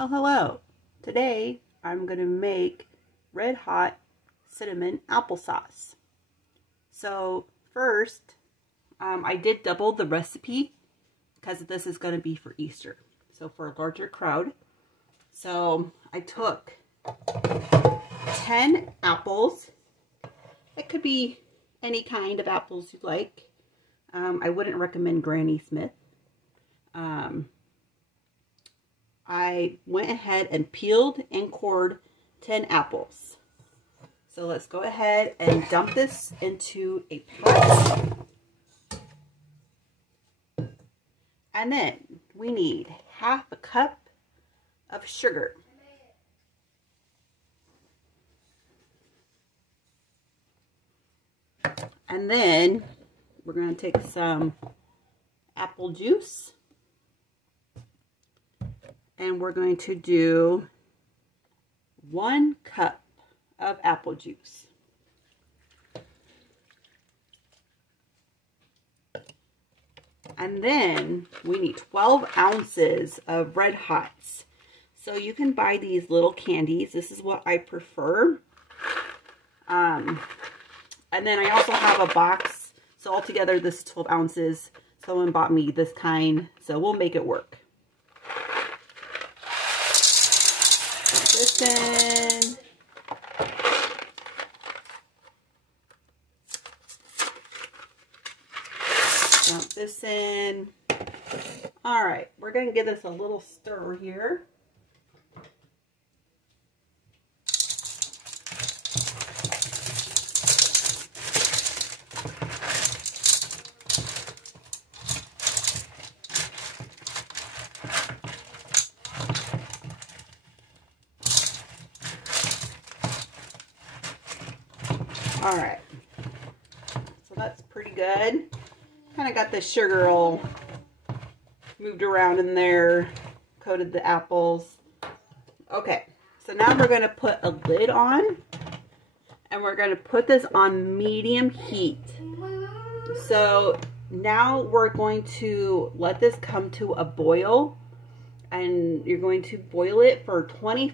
Oh, hello. Today I'm going to make red hot cinnamon applesauce. So first, I did double the recipe because this is going to be for Easter. So for a larger crowd. So I took 10 apples. It could be any kind of apples you like. I wouldn't recommend Granny Smith. I went ahead and peeled and cored 10 apples. So let's go ahead and dump this into a pot. And then we need half a cup of sugar. And then we're going to take some apple juice. And we're going to do 1 cup of apple juice. And then we need 12 ounces of Red Hots. So you can buy these little candies. This is what I prefer. And then I also have a box. So altogether this is 12 ounces. Someone bought me this kind. So we'll make it work. This in. Dump this in. All right, we're going to give this a little stir here. All right, so that's pretty good. Kind of got the sugar all moved around in there, coated the apples. Okay, so now we're going to put a lid on, and we're going to put this on medium heat. So now we're going to let this come to a boil, and you're going to boil it for 20